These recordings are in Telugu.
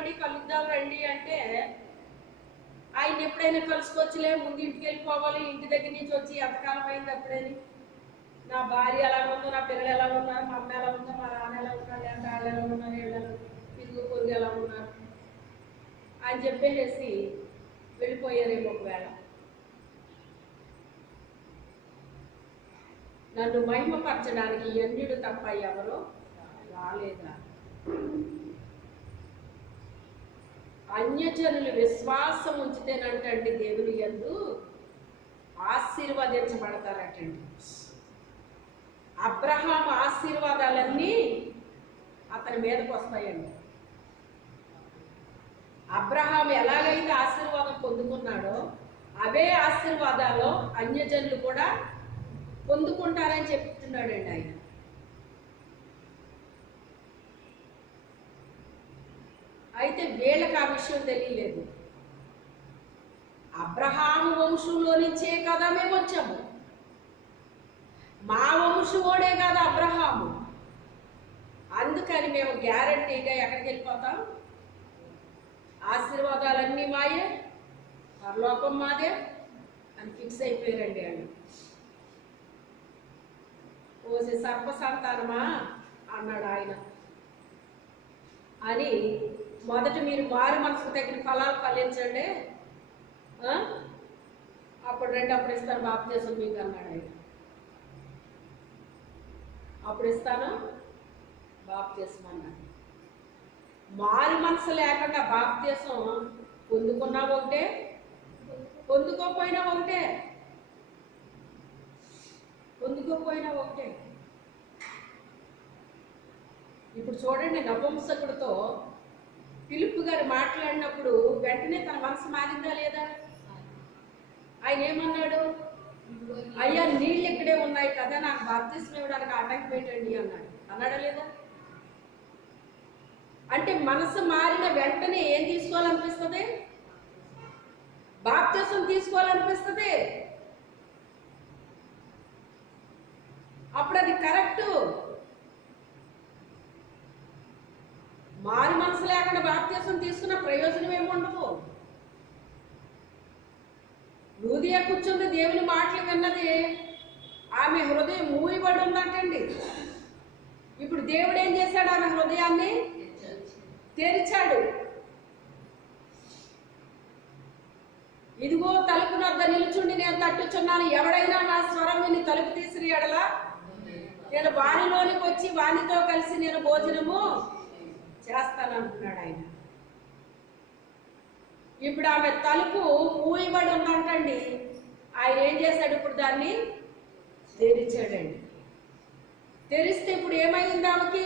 రండి కలుద్దాం రండి అంటే ఆయన ఎప్పుడైనా కలుసుకోవచ్చులే, ముందు ఇంటికి వెళ్ళిపోవాలి, ఇంటి దగ్గర నుంచి వచ్చి ఎంతకాలం అయింది అప్పుడని, నా భార్య ఎలా ఉందో, నా పిల్లలు ఎలా ఉన్నారు, మా అమ్మ ఎలా ఉందో, మా నాన్న ఎలా ఉన్నారు, ఎంత వాళ్ళు ఎలా ఉన్నారు, వీళ్ళు ఇరుగు పొరుగు ఎలా ఉన్నారు అని చెప్పేసి వెళ్ళిపోయారేమో. ఒకవేళ నన్ను మహిమపరచడానికి అన్యుడు తప్ప ఎవరో రాలేదా? అన్యజనులు విశ్వాసం ఉంచితేనంటండి దేవుని యందు ఆశీర్వదించబడతారటండి. అబ్రహాం ఆశీర్వాదాలన్నీ అతని మీదకి వస్తాయండి. అబ్రహాం ఎలాగైతే ఆశీర్వాదం పొందుకున్నాడో అవే ఆశీర్వాదాలు అన్యజనులు కూడా పొందుకుంటారని చెప్తున్నాడండి ఆయన. అయితే వీళ్ళకి ఆ విషయం తెలియలేదు. అబ్రహాము వంశంలో నుంచే కదా మేము వచ్చాము, మా వంశోడే కదా అబ్రహాము, అందుకని మేము గ్యారంటీగా ఎక్కడికి వెళ్ళిపోతాం, ఆశీర్వాదాలన్నీ మాయే, పరలోకం మాదే అని ఫిక్స్ అయిపోయారండి వాళ్ళు. ఓసి సర్ప సంతానమా అన్నాడు ఆయన అని, మొదట మీరు మారు మనసుకు తగిన ఫలాలు ఫలించండి, అప్పుడు రండి, అప్పుడు ఇస్తాను బాప్తిసం మీకు అన్నాడు ఆయన. అప్పుడు ఇస్తాను బాప్తిసం అన్నాడు. మారు మనసు లేకుండా బాప్తిసం పొందుకున్నా ఒకటే, పొందుకోపోయినా ఒకటే, పొందుకోపోయినా ఒకటే. ఇప్పుడు చూడండి, నపుంసకుడితో ఫిలిప్పు గారు మాట్లాడినప్పుడు వెంటనే తన మనసు మారిందా లేదా? ఆయన ఏమన్నాడు? అయ్యా నీళ్ళు ఇక్కడే ఉన్నాయి కదా, నాకు బాప్తిసం ఇవ్వడానికి ఆటంకం పెట్టండి అన్నాడు. అన్నాడా లేదా? అంటే మనసు మారిన వెంటనే ఏం తీసుకోవాలనిపిస్తుంది? బాప్తిసం తీసుకోవాలనిపిస్తుంది. అప్పుడు అది కరెక్టు. మారి మనసు లేకుండా బాప్తిసం తీసుకున్న ప్రయోజనం ఏముండదు. లూదియా కూర్చుంది, దేవుని మాటలు విన్నది, ఆమె హృదయం మూయబడి ఉందంటండి. ఇప్పుడు దేవుడు ఏం చేశాడు? ఆమె హృదయాన్ని తెరిచాడు. ఇదిగో తలుపు వద్ద నిలుచుండి నేను తట్టుచున్నాను, ఎవడైనా నా స్వరం విని తలుపు తీసిరి ఎడల నేను వానిలోనికి వచ్చి వానితో కలిసి నేను భోజనము చేస్తానంటున్నాడు ఆయన. ఇప్పుడు ఆమె తలుపు మూయబడి ఉందంటండి, ఆయన ఏం చేశాడు? ఇప్పుడు దాన్ని తెరిచాడండి. తెరిస్తే ఇప్పుడు ఏమైంది ఆమెకి?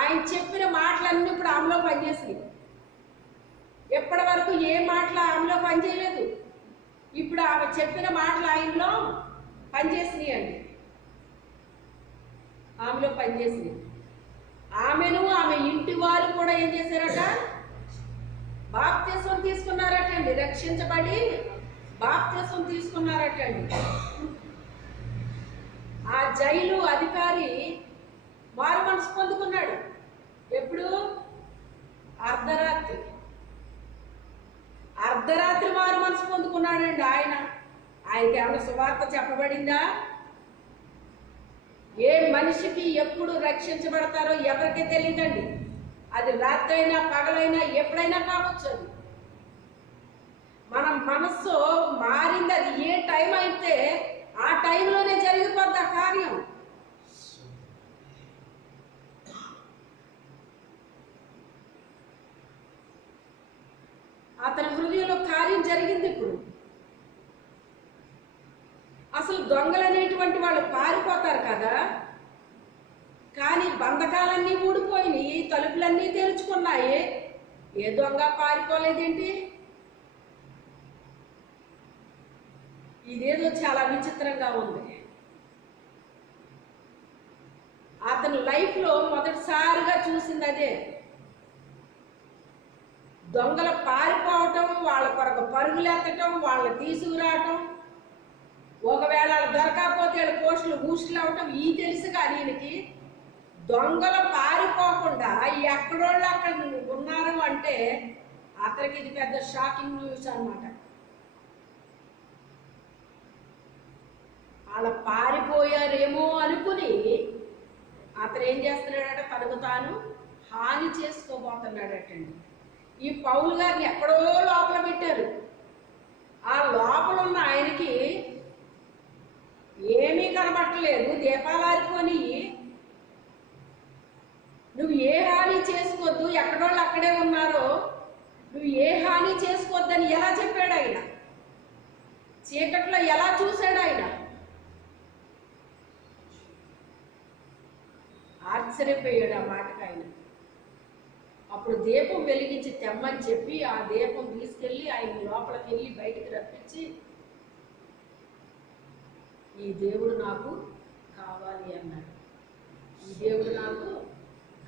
ఆయన చెప్పిన మాటలన్నీ ఇప్పుడు ఆమెలో పనిచేసినాయి. ఎప్పటి వరకు ఏ మాటలు ఆమెలో పనిచేయలేదు, ఇప్పుడు ఆమె చెప్పిన మాటలు ఆయనలో పనిచేసినాయి అండి, ఆమెలో పనిచేసినాయి. ఆమెను ఆమె ఇంటి వారు కూడా ఏం చేశారట? బాప్తిసం తీసుకున్నారటండి. రక్షించబడి బాప్తిసం తీసుకున్నారటండి. ఆ జైలు అధికారి మారు మనసు పొందుకున్నాడు. ఎప్పుడు? అర్ధరాత్రి. అర్ధరాత్రి మారు మనసు పొందుకున్నాడండి ఆయన. ఆయనకి ఏమైనా సువార్త చెప్పబడిందా? ఏ మనిషికి ఎప్పుడు రక్షించబడతారో ఎవరికీ తెలియదండి. అది రాత్రైనా పగలైనా ఎప్పుడైనా కావచ్చు. అది మన మనస్సు మారింది, అది ఏ టైం అయితే ఆ టైంలోనే జరిగిపోద్ది ఆ కార్యం. అతని హృదయంలో కార్యం జరిగింది. ఇప్పుడు అసలు దొంగలు అనేటువంటి వాళ్ళు పారిపోతారు కదా, కానీ బంధకాలన్నీ ఊడిపోయినాయి, తలుపులన్నీ తెరుచుకున్నాయి, ఏ దొంగ పారిపోలేదేంటి? ఇదేదో చాలా విచిత్రంగా ఉంది. అతని లైఫ్లో మొదటిసారిగా చూసింది అదే. దొంగలు పారిపోవటం, వాళ్ళ కొరకు పరుగులెత్తటం, వాళ్ళని తీసుకురావటం, ఒకవేళ వాళ్ళు దొరకకపోతే వాళ్ళ పోస్టులు బూస్టులు అవటం ఈ తెలుసు. కానీ ఈయనకి దొంగలు పారిపోకుండా ఎక్కడోళ్ళు అక్కడ ఉన్నారు అంటే అతనికి ఇది పెద్ద షాకింగ్ న్యూస్ అనమాట. అలా పారిపోయారేమో అనుకుని అతను ఏం చేస్తున్నాడట, తనకు తాను హాని చేసుకోబోతున్నాడటండి. ఈ పౌలు గారిని ఎక్కడో లోపల పెట్టారు. ఆ లోపల ఉన్న ఆయనకి ఏమీ కనబట్టలేదు, దీపాలారిపోని. నువ్వు ఏ హాని చేసుకోవద్దు, ఎక్కడోళ్ళు అక్కడే ఉన్నారో నువ్వు ఏ హాని చేసుకోవద్దని ఎలా చెప్పాడు ఆయన? చీకట్లో ఎలా చూశాడు ఆయన? ఆశ్చర్యపోయాడు ఆ మాటకు ఆయన. అప్పుడు దీపం వెలిగించి తెమ్మని చెప్పి ఆ దీపం తీసుకెళ్ళి ఆయన లోపలికి వెళ్ళి బయటికి రప్పించి, ఈ దేవుడు నాకు కావాలి అన్నాడు. ఈ దేవుడు నాకు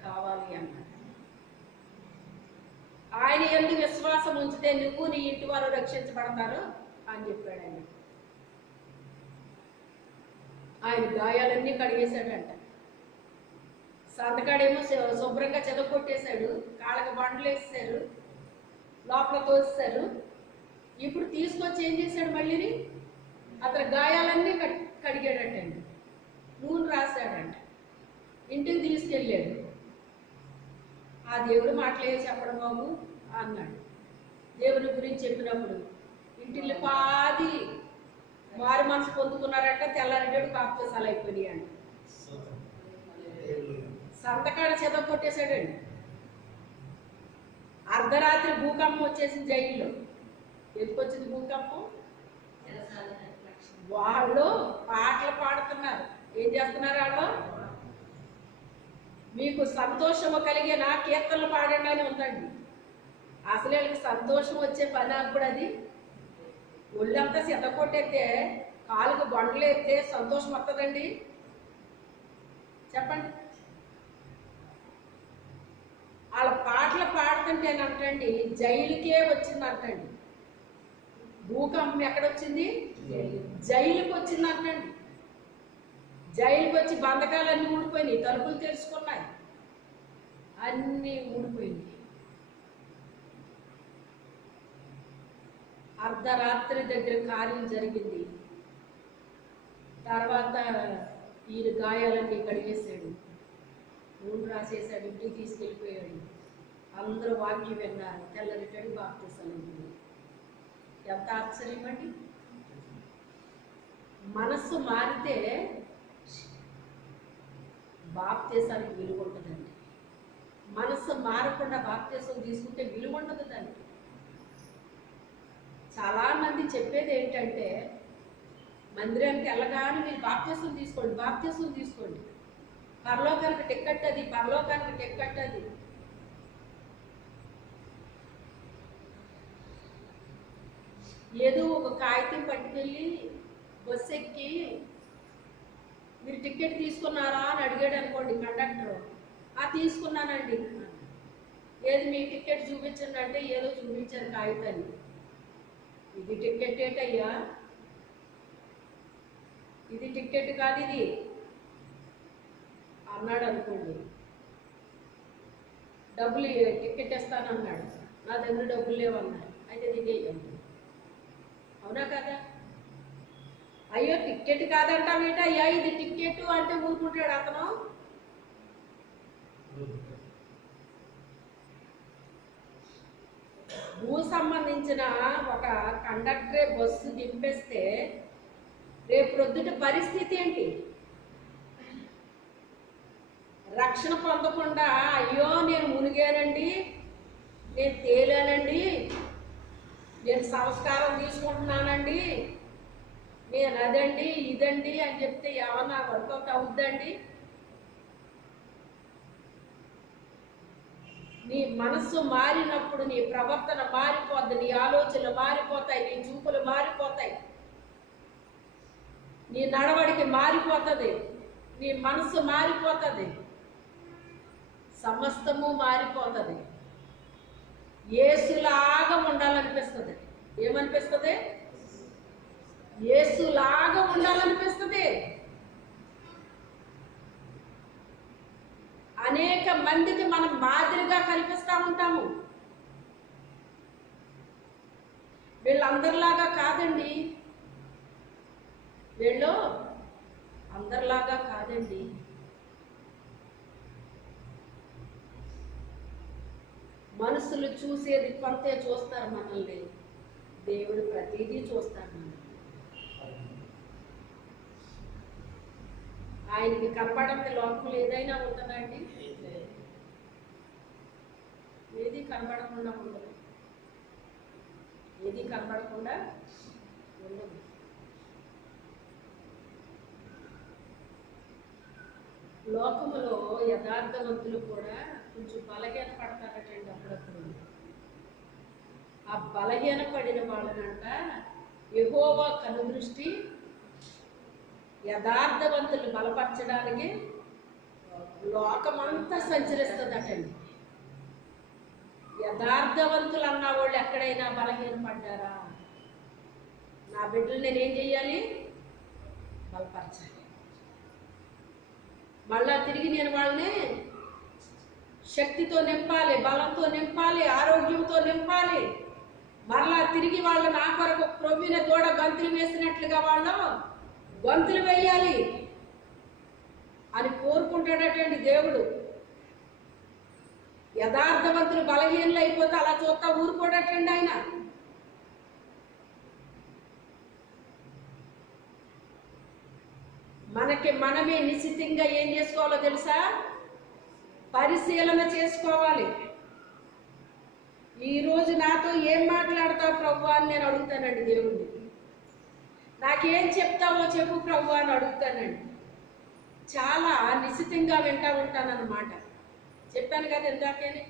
కావాలి అన్నాడు. ఆయన యందు విశ్వాసం ఉంచితే నువ్వు నీ ఇంటి వారు రక్షించబడతారు అని చెప్పాడు ఆయన. ఆయన గాయాలన్నీ కడిగేశాడంట. సంతకాడేమో శుభ్రంగా చెదగొట్టేశాడు, కాళ్ళకి బండలు వేసేశారు, లోపల తోసేశారు. ఇప్పుడు తీసుకొచ్చి ఏం చేశాడు, మళ్ళీ అతని గాయాలన్నీ కడిగాడటండి, నూనె రాశాడంట, ఇంటికి తీసుకెళ్ళాడు. ఆ దేవుడు మాటలే చెప్పడం బాబు అన్నాడు. దేవుని గురించి చెప్పినప్పుడు ఇంటిల్లి పాది మారు మనసు పొందుకున్నారంట. తెల్లారిగడు బాప్తిసాలు అయిపోయినాయి అంట. సంతకాడ చెద కొట్టేశాడండి. అర్ధరాత్రి భూకంపం వచ్చేసింది జైల్లో. ఎందుకు వచ్చింది భూకంపం? వాళ్ళు పాటలు పాడుతున్నారు. ఏం చేస్తున్నారు వాళ్ళు? మీకు సంతోషము కలిగిన కీర్తనలు పాడండి అని ఉందండి. అసలు వీళ్ళకి సంతోషం వచ్చే పని అప్పుడు అది. ఒళ్ళంతా సిద్ధ కొట్టేస్తే, కాలుకు బండలు ఎత్తే సంతోషం వస్తుందండి? చెప్పండి. వాళ్ళ పాటలు పాడుతుంటేనంటండి జైలుకే వచ్చిందంటండి. భూకంపం ఎక్కడొచ్చింది? జైలుకి వచ్చిందంటండి. జైలుకి వచ్చి బంధకాలన్నీ ఊడిపోయినాయి, తలుపులు తెరుచుకున్నాయి, అన్నీ ఊడిపోయినాయి. అర్ధరాత్రి దగ్గర కార్యం జరిగింది. తర్వాత ఈయన గాయాలన్నీ కడిగేశాడు, నూనె రాసేసాడు, ఇంటికి తీసుకెళ్ళిపోయాడు. అందరూ వాక్యం విన్నారు. తెల్లరిటడి బాప్తిసాలు. ఎంత ఆశ్చర్యం అండి! మనస్సు మారితే బాప్తిసానికి విలువ ఉంటుందండి. మనస్సు మారకుండా బాప్తిసం తీసుకుంటే విలువ ఉండదు దానికి. చాలామంది చెప్పేది ఏంటంటే, మందిరానికి వెళ్ళగానే మీరు బాప్తిసం తీసుకోండి, బాప్తిసం తీసుకోండి, పరలోకానికి టిక్కెట్ అది, పరలోకానికి టిక్కెట్ అది. ఏదో ఒక కాగితం పట్టుకెళ్ళి బస్సు ఎక్కి మీరు టికెట్ తీసుకున్నారా అని అడిగాడు అనుకోండి కండక్టర్. తీసుకున్నానండి. ఏది మీ టికెట్ చూపించండి అంటే ఏదో చూపించారు కాగితాన్ని. ఇది టికెట్ ఏంటయ్యా? ఇది టికెట్ కాదు ఇది అన్నాడు అనుకోండి. డబ్బులు టికెట్ ఇస్తానన్నాడు, నా దగ్గర డబ్బులు లేవన్నాడు. అయితే దిగేయండి. అవునా కదా? అయ్యో టికెట్ కాదంటావేట, అయ్యా ఇది టికెట్ అంటే ఊరుకుంటాడు అతను. భూ సంబంధించిన ఒక కండక్టరే బస్సు దింపేస్తే రేపు ప్రొద్దుట పరిస్థితి ఏంటి? రక్షణ పొందకుండా అయ్యో నేను మునిగానండి, నేను తేలానండి, నేను సంస్కారం తీసుకుంటున్నానండి, నేను అదండి ఇదండి అని చెప్తే ఏమన్నా వర్కౌట్ అవుద్దండి? నీ మనస్సు మారినప్పుడు నీ ప్రవర్తన మారిపోద్ది, నీ ఆలోచనలు మారిపోతాయి, నీ చూపులు మారిపోతాయి, నీ నడవడికి మారిపోతుంది, నీ మనస్సు మారిపోతుంది, సమస్తము మారిపోతుంది. యేసులాగా ఉండాలనిపిస్తుంది. ఏమనిపిస్తుంది? యేసులాగా ఉండాలనిపిస్తుంది. అనేక మందికి మనం మాదిరిగా కనిపిస్తూ ఉంటాము. వీళ్ళందరిలాగా కాదండి, వీళ్ళు అందరిలాగా కాదండి. మనుషులు చూసేది కొంతే చూస్తారు మనల్ని, దేవుడు ప్రతిదీ చూస్తాడు మనల్ని. ఆయనకి కనపడని లోకంలో ఏదైనా ఉంటుందండి? ఏది కనపడకుండా ఉండదు, ఏది కనపడకుండా ఉండదు. లోకములో యథార్థవంతులు కూడా కొంచెం బలహీన పడతారటండి అప్పుడప్పుడు. ఆ బలహీన పడిన వాళ్ళనంట యెహోవా కనుదృష్టి యథార్థవంతులు బలపరచడానికి లోకమంతా సంచరిస్తుందటండి. యథార్థవంతులు అన్న వాళ్ళు ఎక్కడైనా బలహీన పడ్డారా? నా బిడ్డలు నేనేం చెయ్యాలి? బలపరచాలి. మళ్ళా తిరిగి నేను వాళ్ళని శక్తితో నింపాలి, బలంతో నింపాలి, ఆరోగ్యంతో నింపాలి. మరలా తిరిగి వాళ్ళు నా కొరకు క్రొవ్విన దూడ గంతులు వేసినట్లుగా వాళ్ళు గంతులు వేయాలి అని కోరుకుంటాడటండి దేవుడు. యథార్థవంతులు బలహీనలు అయిపోతే అలా చూస్తా ఊరుకోడటండి ఆయన. మనకి మనమే నిశ్చితంగా ఏం చేసుకోవాలో తెలుసా? పరిశీలన చేసుకోవాలి. ఈరోజు నాతో ఏం మాట్లాడతావు ప్రభు అని నేను అడుగుతానండి దేవుణ్ణి. నాకేం చెప్తావో చెప్పు ప్రభు అని అడుగుతానండి. చాలా నిశ్చితంగా వింటా ఉంటానన్నమాట. చెప్పాను కదా ఇందాకనే,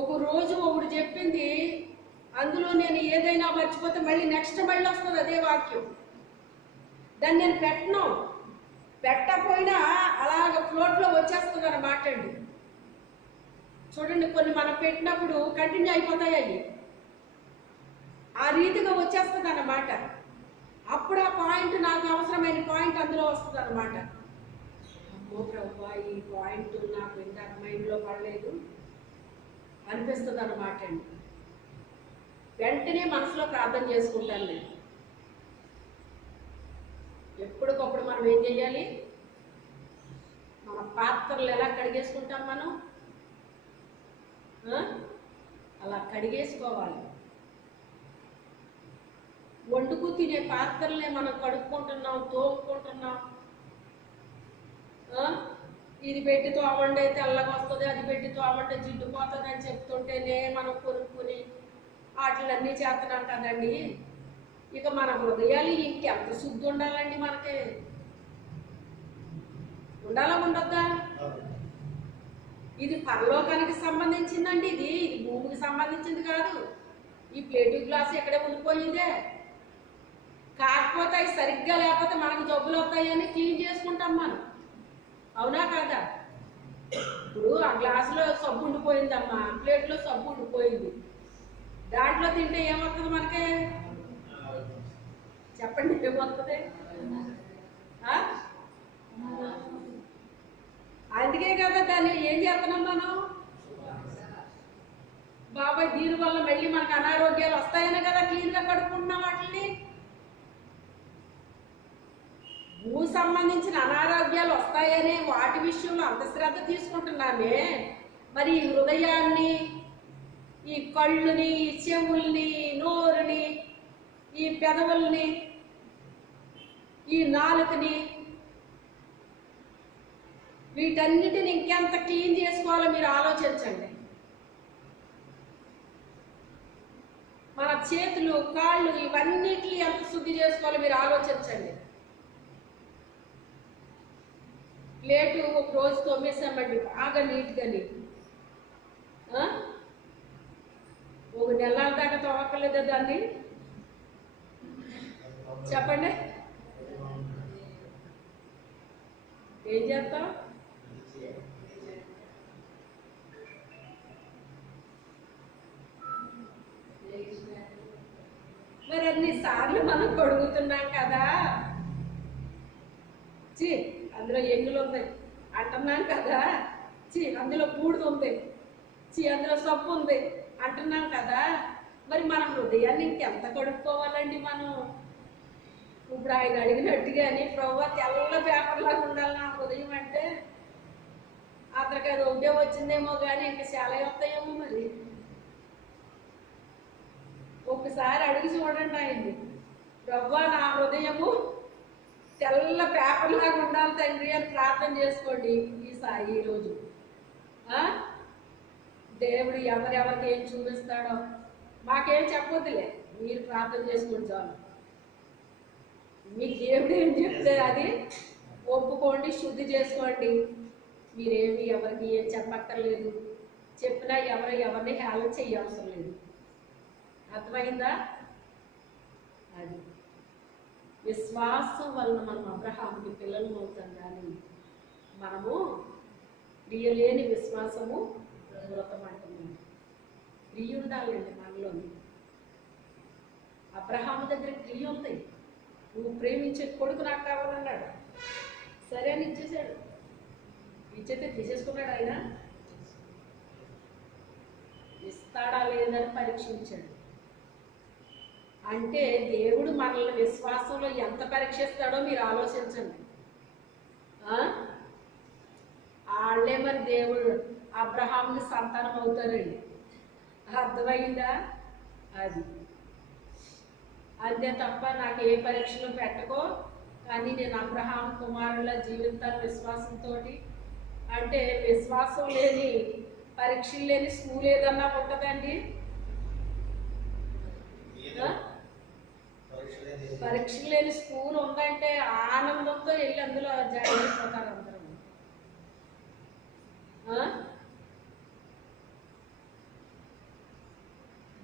ఒక రోజు ఒకడు చెప్పింది అందులో నేను ఏదైనా మర్చిపోతే మళ్ళీ నెక్స్ట్ మళ్ళీ వస్తుంది అదే వాక్యం. దాన్ని నేను పెట్టకపోయినా అలాగ ఫ్లోట్లో వచ్చేస్తుంది అన్నమాట అండి. చూడండి, కొన్ని మనం పెట్టినప్పుడు కంటిన్యూ అయిపోతాయి అవి, ఆ రీతిగా వచ్చేస్తుంది అన్నమాట. అప్పుడు ఆ పాయింట్, నాకు అవసరమైన పాయింట్ అందులో వస్తుంది అన్నమాట. అమ్మో ప్రభువా, ఈ పాయింట్ నాకు ఇందాక మైండ్లో పడలేదు అనిపిస్తుంది అన్నమాట అండి. వెంటనే మనసులో ప్రార్థన చేసుకుంటాను నేను. ఎప్పటికప్పుడు మనం ఏం చేయాలి? మన పాత్రలు ఎలా కడిగేసుకుంటాం మనం, అలా కడిగేసుకోవాలి. వండుకు తినే పాత్రలనే మనం కడుక్కుంటున్నాం, తోముకుంటున్నాం. ఇది పెట్టి తోమంటే తెల్లగా వస్తుంది, అది పెట్టి తోమంటే జిడ్డు పోతుంది అని చెప్తుంటేనే మనం కొనుక్కుని వాటిలన్నీ చేస్తున్నాం కదండి. ఇక మన హృదయాలు ఇంకెంత శుద్ధి ఉండాలండి? మనకి ఉండాలా ఉండొద్దా? ఇది పరలోకానికి సంబంధించిందండి, ఇది భూమికి సంబంధించింది కాదు. ఈ ప్లేటు గ్లాస్ ఎక్కడే ఉండిపోయిందే. కాకపోతే అవి సరిగ్గా లేకపోతే మనకు జబ్బులు వస్తాయని క్లీన్ చేసుకుంటాం మనం, అవునా కాదా? ఇప్పుడు ఆ గ్లాసులో సబ్బు ఉండిపోయిందమ్మా, ప్లేట్లో సబ్బు ఉండిపోయింది, దాంట్లో తింటే ఏమవుతుంది మనకి? చెప్పండి, ఏమవుతుంది? అందుకే కదా దాన్ని ఏం చేస్తున్నాం మనం? బాబాయ్ దీనివల్ల మళ్ళీ మనకు అనారోగ్యాలు వస్తాయనే కదా క్లీన్గా కడుక్కుంటున్నాం వాటిని. భూ సంబంధించిన అనారోగ్యాలు వస్తాయనే వాటి విషయంలో అంత శ్రద్ధ తీసుకుంటున్నామే, మరి ఈ హృదయాన్ని, ఈ కళ్ళుని, ఈ చెవుల్ని, నోరుని, ఈ పెదవుల్ని, ఈ నాలుకని, వీటన్నిటిని ఇంకెంత క్లీన్ చేసుకోవాలో మీరు ఆలోచించండి. మన చేతులు, కాళ్ళు, ఇవన్నిటిని ఎంత శుద్ధి చేసుకోవాలో మీరు ఆలోచించండి. ప్లేటు ఒక రోజు తోమేసామండి బాగా నీట్గాని, ఒక నెలల దాకా తోమక్కర్లేదా దాన్ని? చెప్పండి, ఏం చేస్తాం? మరి అన్నిసార్లు మనం కడుగుతున్నాం కదా, చి అందులో ఎంగులు ఉంది అంటున్నాం కదా, చి అందులో బూడిద ఉంది, చి అందులో సబ్బు ఉంది అంటున్నాం కదా, మరి మన హృదయాన్ని ఇంకెంత కడుక్కోవాలండి మనం? ఇప్పుడు ఆయన అడిగినట్టుగాని ప్రభువా తెల్ల పేపర్లాగా ఉండాలి నా హృదయం అంటే, అతనికి అది ఒకటే వచ్చిందేమో కానీ ఇంకా చాలా వస్తాయేమో మరి. ఒకసారి అడిగి చూడండి ఆయన్ని, ప్రభువా నా హృదయము తెల్ల పేపర్లాగా ఉండాలి తండ్రి అని ప్రార్థన చేసుకోండి ఈరోజు. దేవుడు ఎవరెవరికి ఏం చూపిస్తాడో మాకేం చెప్పొద్దులే, మీరు ప్రార్థన చేసుకోండి చాలు. మీకు దేవుడు ఏం చెప్తే అది ఒప్పుకోండి, శుద్ధి చేసుకోండి. మీరేమి ఎవరికి ఏం చెప్పక్కర్లేదు, చెప్పినా ఎవరిని హేళన చేయవసరం లేదు. అర్థమైందా? అది విశ్వాసం వలన మనం అబ్రహాముకి పిల్లలు అవుతాం, కానీ మనము క్రియలేని విశ్వాసము మృతం అంటున్నాం. క్రియ ఉండాలండి మనలోని. అబ్రహాము దగ్గర క్రియ ఉంది. నువ్వు ప్రేమించే కొడుకు నాకు కావాలన్నాడు, సరే అని ఇచ్చేసాడు. ఇచ్చేస్తే తీసేసుకున్నాడు ఆయన. ఇస్తాడా లేదని పరీక్షించాడు. అంటే దేవుడు మనల్ని విశ్వాసంలో ఎంత పరీక్షిస్తాడో మీరు ఆలోచించండి. వాళ్ళే మరి దేవుడు అబ్రహాముకి సంతానం అవుతారండి. అర్థమైందా? అది అంతే తప్ప నాకు ఏ పరీక్షలు పెట్టకో, కానీ నేను అబ్రహాం కుమారుల జీవితాన్ని విశ్వాసంతో. అంటే విశ్వాసం లేని, పరీక్షలు లేని స్కూల్ ఏదన్నా ఉంటుందండి? పరీక్షలు లేని స్కూల్ ఉందంటే ఆనందంతో వెళ్ళి అందులో జాయిన్ అయిపోతారు అందరూ.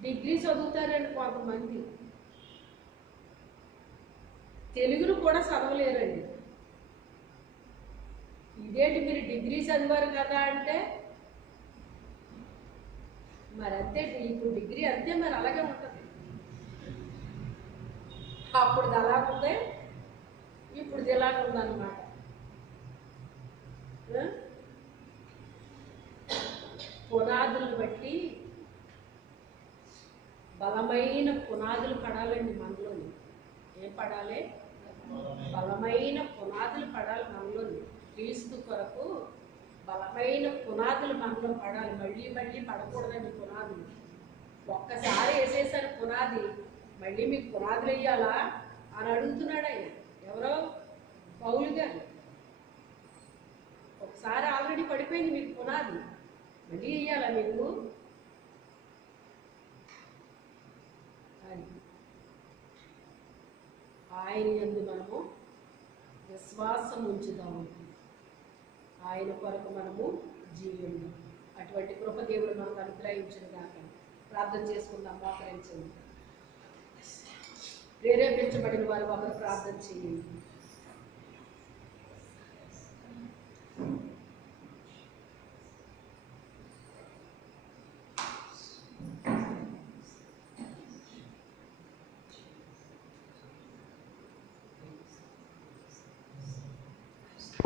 డిగ్రీ చదువుతారండి కొంతమంది, తెలుగును కూడా చదవలేరండి. ఇదేంటి మీరు డిగ్రీ చదివారు కదా అంటే, మరి అంతే. ఇప్పుడు డిగ్రీ అంతే, మరి అలాగే ఉంటుంది. అప్పుడు అలాగుంది, ఇప్పుడు ఇలాగ ఉందన్నమాట. పునాదులను బట్టి బలమైన పునాదులు పడాలండి మనలోని. ఏం పడాలి? బలమైన పునాదులు పడాలి మనలోని. క్రీస్తు కొరకు బలమైన పునాదులు మనలో పడాలి. మళ్ళీ మళ్ళీ పడకూడదండి పునాదులు. ఒక్కసారి వేసేసారు పునాది, మళ్ళీ మీకు పునాదులు వేయాలా అని అడుగుతున్నాడు ఆయన. ఎవరో పౌలు గారు. ఒకసారి ఆల్రెడీ పడిపోయింది మీకు పునాది, మళ్ళీ వేయాలా మీకు? ఆయన యందు మనము విశ్వాసం ఉంచుదాము, ఆయన కొరకు మనము జీవిందాం. అటువంటి కృప దేవుడు మనకు అనుగ్రహించిన దాకా ప్రార్థన చేసుకుందాం. మోకరించండి. ప్రేరేపించబడిన వారు ఒకరు ప్రార్థన చేయండి.